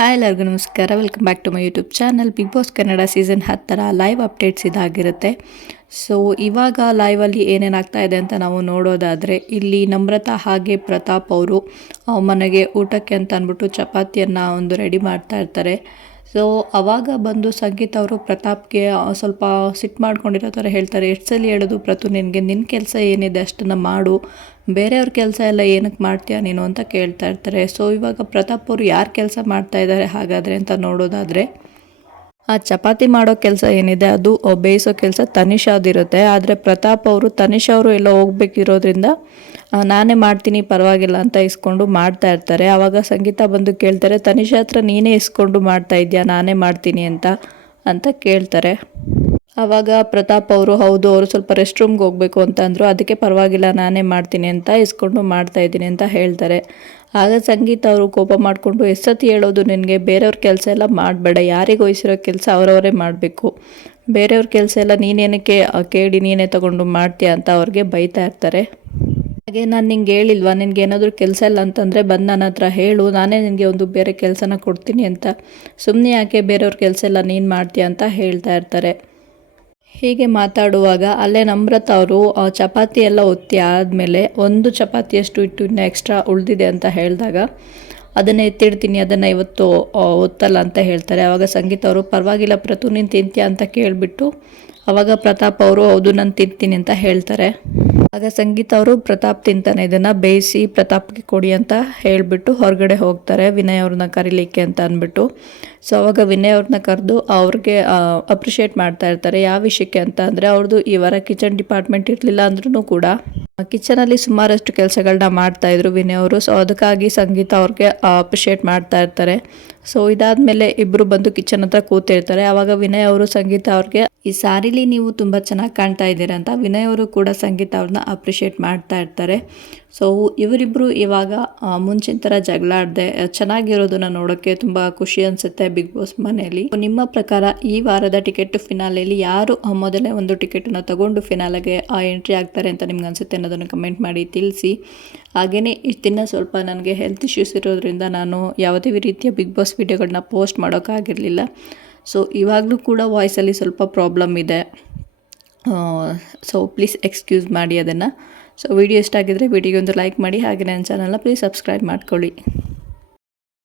Hi ಎಲ್ಲರಿಗೂ ನಮಸ್ಕಾರ. Welcome back to my YouTube channel. Bigg Boss Kannada season 10 live updates ಇದಾಗಿರುತ್ತೆ. So ಇವಾಗ ಲೈವಲ್ಲಿ ಏನೇನಾಗ್ತಾ ಇದೆ ಅಂತ ನಾವು ನೋಡೋದಾದರೆ, ಇಲ್ಲಿ ನಮ್ರತಾ ಹಾಗೆ ಪ್ರತಾಪ್ ಅವರು ಮನೆಗೆ ಊಟಕ್ಕೆ ಅಂತ ಅಂದ್ಬಿಟ್ಟು ಚಪಾತಿಯನ್ನು ರೆಡಿ ಮಾಡ್ತಾ ಇರ್ತಾರೆ. ಸೊ ಆವಾಗ ಬಂದು ಸಂಗೀತ ಅವರು ಪ್ರತಾಪ್ಗೆ ಸ್ವಲ್ಪ ಸಿಟ್ಟು ಮಾಡ್ಕೊಂಡಿರೋ ಥರ ಹೇಳ್ತಾರೆ. ಎಷ್ಟು ಸಲ ಹೇಳೋದು ಪ್ರತು, ನಿನ್ನ ಕೆಲಸ ಏನಿದೆ ಅಷ್ಟನ್ನು ಮಾಡು, ಬೇರೆಯವ್ರ ಕೆಲಸ ಎಲ್ಲ ಏನಕ್ಕೆ ಮಾಡ್ತೀಯ ನೀನು ಅಂತ ಕೇಳ್ತಾ ಇರ್ತಾರೆ. ಸೊ ಇವಾಗ ಪ್ರತಾಪ್ ಅವರು ಯಾರು ಕೆಲಸ ಮಾಡ್ತಾ ಇದ್ದಾರೆ ಹಾಗಾದರೆ ಅಂತ ನೋಡೋದಾದರೆ, ಆ ಚಪಾತಿ ಮಾಡೋ ಕೆಲಸ ಏನಿದೆ ಅದು ಬೇಯಿಸೋ ಕೆಲಸ ತನಿಷಾದಿರುತ್ತೆ. ಆದರೆ ಪ್ರತಾಪ್ ಅವರು ತನಿಷಾ ಅವರು ಎಲ್ಲ ಹೋಗ್ಬೇಕಿರೋದ್ರಿಂದ ನಾನೇ ಮಾಡ್ತೀನಿ ಪರವಾಗಿಲ್ಲ ಅಂತ ಇಸ್ಕೊಂಡು ಮಾಡ್ತಾ ಇರ್ತಾರೆ. ಆವಾಗ ಸಂಗೀತ ಬಂದು ಕೇಳ್ತಾರೆ, ತನಿಷಾ ಹತ್ರ ನೀನೇ ಇಸ್ಕೊಂಡು ಮಾಡ್ತಾ ಇದೆಯಾ, ನಾನೇ ಮಾಡ್ತೀನಿ ಅಂತ ಕೇಳ್ತಾರೆ. ಆವಾಗ ಪ್ರತಾಪ್ ಅವರು ಹೌದು, ಅವರು ಸ್ವಲ್ಪ ರೆಸ್ಟ್ ರೂಮ್ಗೆ ಹೋಗಬೇಕು ಅಂತ ಅಂದರು. ಅದಕ್ಕೆ ಪರವಾಗಿಲ್ಲ ನಾನೇ ಮಾಡ್ತೀನಿ ಅಂತ ಇಸ್ಕೊಂಡು ಮಾಡ್ತಾ ಇದ್ದೀನಿ ಅಂತ ಹೇಳ್ತಾರೆ. ಆಗ ಸಂಗೀತ ಅವರು ಕೋಪ ಮಾಡಿಕೊಂಡು, ಎಷ್ಟೊತ್ತಿ ಹೇಳೋದು ನಿನಗೆ, ಬೇರೆಯವ್ರ ಕೆಲಸ ಎಲ್ಲ ಮಾಡಬೇಡ, ಯಾರಿಗೆ ವಹಿಸಿರೋ ಕೆಲಸ ಅವರವರೇ ಮಾಡಬೇಕು, ಬೇರೆಯವ್ರ ಕೆಲಸ ಎಲ್ಲ ನೀನೇನಕ್ಕೆ ಕೇಳಿ ನೀನೇ ತಗೊಂಡು ಮಾಡ್ತೀಯ ಅಂತ ಅವ್ರಿಗೆ ಬೈತಾ ಇರ್ತಾರೆ. ಹಾಗೆ ನಾನು ನಿಂಗೆ ಹೇಳಿಲ್ವಾ, ನಿನಗೆ ಏನಾದರೂ ಕೆಲಸ ಇಲ್ಲ ಅಂತಂದರೆ ಬಂದು ನನ್ನ ಹತ್ರ ಹೇಳು, ನಾನೇ ನಿನಗೆ ಒಂದು ಬೇರೆ ಕೆಲಸನ ಕೊಡ್ತೀನಿ ಅಂತ, ಸುಮ್ಮನೆ ಯಾಕೆ ಬೇರೆಯವ್ರ ಕೆಲಸ ಎಲ್ಲ ನೀನು ಮಾಡ್ತೀಯ ಅಂತ ಹೇಳ್ತಾ ಇರ್ತಾರೆ. ಹೀಗೆ ಮಾತಾಡುವಾಗ ಅಲ್ಲೇ ನಮ್ರತಾ ಅವರು ಚಪಾತಿ ಎಲ್ಲ ಒತ್ತಿ ಆದಮೇಲೆ ಒಂದು ಚಪಾತಿಯಷ್ಟು ಇಟ್ಟು ಇನ್ನೂ ಎಕ್ಸ್ಟ್ರಾ ಉಳಿದಿದೆ ಅಂತ ಹೇಳಿದಾಗ, ಅದನ್ನು ಎತ್ತಿಡ್ತೀನಿ, ಅದನ್ನು ಇವತ್ತು ಒತ್ತಲ್ಲ ಅಂತ ಹೇಳ್ತಾರೆ. ಆವಾಗ ಸಂಗೀತ ಅವರು ಪರವಾಗಿಲ್ಲ ಪ್ರತು, ನೀನು ತಿಂತೀಯ ಅಂತ ಕೇಳಿಬಿಟ್ಟು ಆವಾಗ ಪ್ರತಾಪ್ ಅವರು ಹೌದು ನಾನು ತಿಂತೀನಿ ಅಂತ ಹೇಳ್ತಾರೆ. ಆಗ ಸಂಗೀತ ಅವರು ಪ್ರತಾಪ್ ತಿಂತಾನೆ, ಇದನ್ನು ಬೇಯಿಸಿ ಪ್ರತಾಪ್ಗೆ ಕೊಡಿ ಅಂತ ಹೇಳಿಬಿಟ್ಟು ಹೊರಗಡೆ ಹೋಗ್ತಾರೆ, ವಿನಯ್ ಅವ್ರನ್ನ ಕರೀಲಿಕ್ಕೆ ಅಂತ ಅಂದ್ಬಿಟ್ಟು. ಸೊ ಅವಾಗ ವಿನಯ್ ಅವ್ರನ್ನ ಕರೆದು ಅವ್ರಿಗೆ ಅಪ್ರಿಷಿಯೇಟ್ ಮಾಡ್ತಾ ಇರ್ತಾರೆ. ಯಾವ ವಿಷಯಕ್ಕೆ ಅಂತ ಅಂದರೆ, ಅವ್ರದ್ದು ಈ ವಾರ ಕಿಚನ್ ಡಿಪಾರ್ಟ್ಮೆಂಟ್ ಇರಲಿಲ್ಲ ಅಂದ್ರೂ ಕೂಡ ಕಿಚನಲ್ಲಿ ಸುಮಾರಷ್ಟು ಕೆಲಸಗಳನ್ನ ಮಾಡ್ತಾಯಿದ್ರು ವಿನಯ್ ಅವರು. ಸೊ ಅದಕ್ಕಾಗಿ ಸಂಗೀತ ಅವ್ರಿಗೆ ಅಪ್ರಿಷಿಯೇಟ್ ಮಾಡ್ತಾ ಇರ್ತಾರೆ. ಸೊ ಇದಾದಮೇಲೆ ಇಬ್ಬರು ಬಂದು ಕಿಚನ್ ಹತ್ರ ಕೂತಿರ್ತಾರೆ. ಆವಾಗ ವಿನಯ್ ಅವರು ಸಂಗೀತ ಅವ್ರಿಗೆ, ಈ ಸಾರಿಲಿ ನೀವು ತುಂಬ ಚೆನ್ನಾಗಿ ಕಾಣ್ತಾ ಇದ್ದೀರಾ ಅಂತ ವಿನಯ್ ಅವರು ಕೂಡ ಸಂಗೀತ ಅವ್ರನ್ನ ಅಪ್ರಿಷಿಯೇಟ್ ಮಾಡ್ತಾ ಇರ್ತಾರೆ. ಸೊ ಇವರಿಬ್ಬರು ಇವಾಗ ಮುಂಚಿನ ಥರ ಜಗಳ ಆಡದೆ ಚೆನ್ನಾಗಿರೋದನ್ನ ನೋಡೋಕ್ಕೆ ತುಂಬ ಖುಷಿ ಅನಿಸುತ್ತೆ ಬಿಗ್ ಬಾಸ್ ಮನೆಯಲ್ಲಿ. ನಿಮ್ಮ ಪ್ರಕಾರ ಈ ವಾರದ ಟಿಕೆಟ್ ಫಿನಾಲೆಯಲ್ಲಿ ಯಾರು ಮೊದಲೇ ಒಂದು ಟಿಕೆಟನ್ನು ತಗೊಂಡು ಫಿನಾಲೆಗೆ ಎಂಟ್ರಿ ಆಗ್ತಾರೆ ಅಂತ ನಿಮ್ಗೆ ಅನಿಸುತ್ತೆ ಅನ್ನೋದನ್ನು ಕಮೆಂಟ್ ಮಾಡಿ ತಿಳಿಸಿ. ಹಾಗೆಯೇ ಇಷ್ಟಿನ ಸ್ವಲ್ಪ ನನಗೆ ಹೆಲ್ತ್ ಇಶ್ಯೂಸ್ ಇರೋದ್ರಿಂದ ನಾನು ಯಾವುದೇ ರೀತಿಯ ಬಿಗ್ ಬಾಸ್ ವಿಡಿಯೋಗಳನ್ನ ಪೋಸ್ಟ್ ಮಾಡೋಕ್ಕಾಗಿರಲಿಲ್ಲ. ಸೊ ಇವಾಗಲೂ ಕೂಡ ವಾಯ್ಸಲ್ಲಿ ಸ್ವಲ್ಪ ಪ್ರಾಬ್ಲಮ್ ಇದೆ. ಸೊ ಪ್ಲೀಸ್ ಎಕ್ಸ್ಕ್ಯೂಸ್ ಮಾಡಿ ಅದನ್ನು. ಸೊ ವಿಡಿಯೋ ಇಷ್ಟ ಆಗಿದ್ದರೆ ವಿಡಿಯೋಗೆ ಒಂದು ಲೈಕ್ ಮಾಡಿ, ಹಾಗೆ ನನ್ನ ಚಾನಲ್ನ ಪ್ಲೀಸ್ ಸಬ್ಸ್ಕ್ರೈಬ್ ಮಾಡ್ಕೊಳ್ಳಿ.